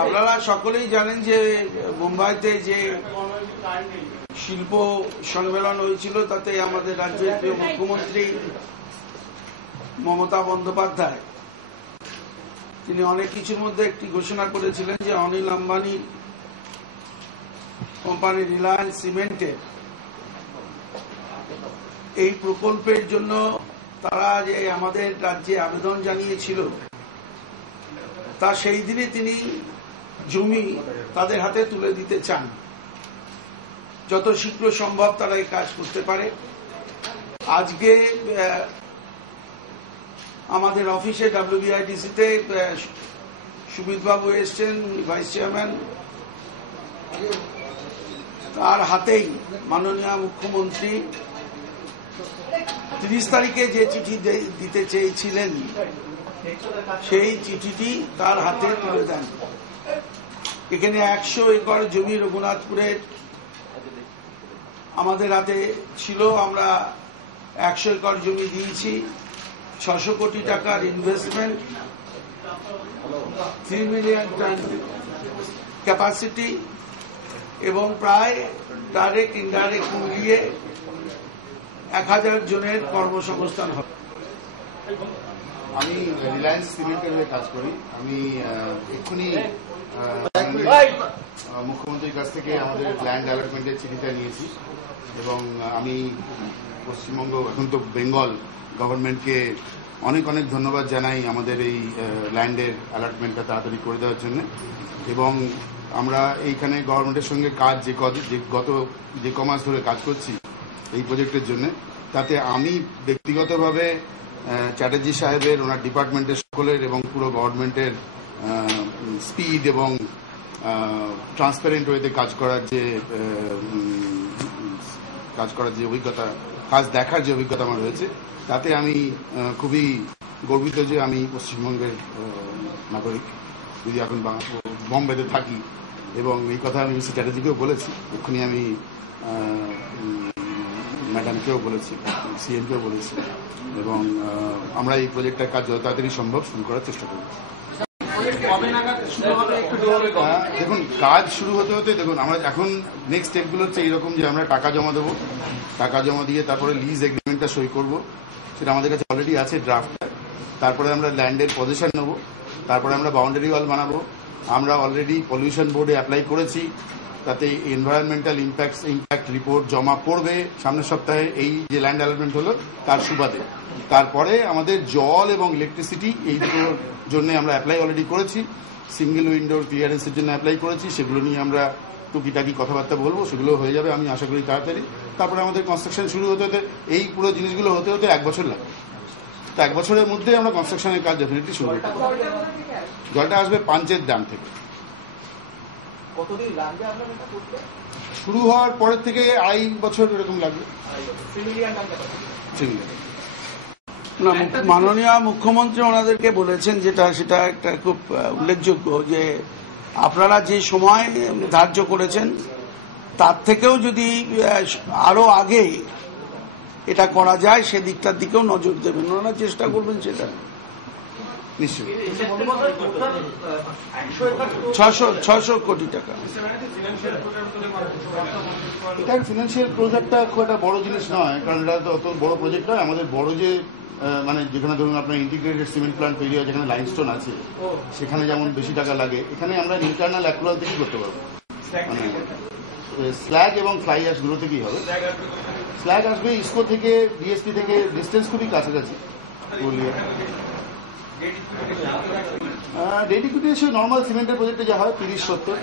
আপনারা সকলেই জানেন যে মুম্বাইতে যে শিল্প সম্মেলন হয়েছিল তাতে আমাদের রাজ্যের প্রিয় মুখ্যমন্ত্রী মমতা বন্দ্যোপাধ্যায় তিনি অনেক কিছুর মধ্যে একটি ঘোষণা করেছিলেন যে অনিল আম্বানি কোম্পানি রিলায়েন্স সিমেন্টের এই প্রকল্পের জন্য তারা যে আমাদের রাজ্যে আবেদন জানিয়েছিল তা সেই দিনে তিনি জমি তাদের হাতে তুলে দিতে চান, যত শীঘ্র সম্ভব তারা এই কাজ করতে পারে। আজকে আমাদের অফিসে WBIDC-তে সুমিতবাবু এসছেন, ভাইস চেয়ারম্যান, তার হাতেই মাননীয় মুখ্যমন্ত্রী 30 তারিখে যে চিঠি দিতে চেয়েছিলেন সেই চিঠিটি তার হাতে তুলে দেন। এখানে 100 একর জমি রঘুনাথপুরের আমাদের হাতে ছিল, আমরা 100 একর জমি দিয়েছি, 600 কোটি টাকার ইনভেস্টমেন্ট, 3 মিলিয়ন টন ক্যাপাসিটি এবং প্রায় ডাইরেক্ট ইনডাইরেক্ট মিলিয়ে 1000 জনের কর্মসংস্থান হবে। আমি রিলায়েন্স সিমেন্টের হয়ে কাজ করি। আমি এক্ষুনি মুখ্যমন্ত্রীর কাছ থেকে আমাদের ল্যান্ড অ্যালটমেন্টের চিঠিটা নিয়েছি এবং আমি পশ্চিমবঙ্গ, এখন তো বেঙ্গল গভর্নমেন্টকে অনেক অনেক ধন্যবাদ জানাই আমাদের এই ল্যান্ডের অ্যালটমেন্টটা তাড়াতাড়ি করে দেওয়ার জন্য। এবং আমরা এইখানে গভর্নমেন্টের সঙ্গে কাজ গত যে কমাস ধরে কাজ করছি এই প্রজেক্টের জন্য, তাতে আমি ব্যক্তিগতভাবে চ্যাটার্জি সাহেবের, ওনার ডিপার্টমেন্টের সকলের এবং পুরো গভর্নমেন্টের স্পিড এবং ট্রান্সপারেন্ট ওয়েতে কাজ করার যে অভিজ্ঞতা, কাজ দেখার যে অভিজ্ঞতা আমার রয়েছে, তাতে আমি খুবই গর্বিত যে আমি পশ্চিমবঙ্গের নাগরিক, যদি এখন বম্বেতে থাকি। এবং এই কথা আমি মিস্টার চ্যাটার্জিকেও বলেছি, এক্ষুনি আমি ম্যাডামকেও বলেছি, CM-কেও বলেছি, এবং আমরা এই প্রজেক্টের কাজ যত তাড়াতাড়ি সম্ভব শুরু করার চেষ্টা করব। দেখুন, কাজ শুরু হতে হতে দেখুন, আমরা এখন নেক্সট স্টেপগুলো হচ্ছে এইরকম যে আমরা টাকা জমা দেবো, টাকা জমা দিয়ে তারপরে লিজ এগ্রিমেন্টটা সই করব, সেটা আমাদের কাছে অলরেডি আছে ড্রাফটটা। তারপরে আমরা ল্যান্ডের পজিশন নেব, তারপরে আমরা বাউন্ডারি ওয়াল বানাবো। আমরা অলরেডি পলিউশন বোর্ডে অ্যাপ্লাই করেছি, তাতে এনভায়রনমেন্টাল ইম্প্যাক্ট রিপোর্ট জমা পড়বে সামনের সপ্তাহে, এই যে ল্যান্ড অ্যালটমেন্ট হলো তার সুবাদে। তারপরে আমাদের জল এবং ইলেকট্রিসিটি এই দুটোর জন্য আমরা অ্যাপ্লাই অলরেডি করেছি, সিঙ্গেল উইন্ডোর ক্লিয়ারেন্সের জন্য অ্যাপ্লাই করেছি, সেগুলো নিয়ে আমরা টুকিটাকি কথাবার্তা বলবো, সেগুলো হয়ে যাবে আমি আশা করি তাড়াতাড়ি। তারপরে আমাদের কনস্ট্রাকশন শুরু হতে হতে, এই পুরো জিনিসগুলো হতে হতে 1 বছর লাগবে। তো 1 বছরের মধ্যে আমরা কনস্ট্রাকশনের কাজ ডেফিনেটলি শুরু করতে পারবো। জলটা আসবে পাঞ্চের ড্যাম থেকে। শুরু হওয়ার পরের থেকে 2.5 বছর এরকম লাগবে। মাননীয় মুখ্যমন্ত্রী ওনাদেরকে বলেছেন, সেটা একটা খুব উল্লেখযোগ্য, যে আপনারা যে সময় ধার্য করেছেন তার থেকেও যদি আরো আগে এটা করা যায় সেদিকটার দিকেও নজর দেবেন, ওনারা চেষ্টা করবেন সেটা নিশ্চয়ই। 600 কোটি টাকা। এটা ফিনান্সিয়াল প্রজেক্টটা খুব একটা বড় জিনিস নয়, কারণ এটা তো অত বড় প্রজেক্ট নয়। আমাদের বড় যে মানে যেখানে ধরুন আপনার ইন্টিগ্রেটেড সিমেন্ট প্ল্যান্ট তৈরি হয়, যেখানে লাইমস্টোন আছে, সেখানে যেমন বেশি টাকা লাগে, এখানে আমরা ইন্টারনাল অ্যাক্রুয়াল থেকেই করতে পারবো। মানে স্ল্যাগ এবং ফ্লাই অ্যাশগুলো থেকেই হবে। স্ল্যাগ আসবে ইসকো থেকে, DSP থেকে, ডিস্টেন্স খুবই কাছাকাছি। ডেট ইকুইটি নর্মাল সিমেন্টের প্রজেক্টে যা হয় 30-70।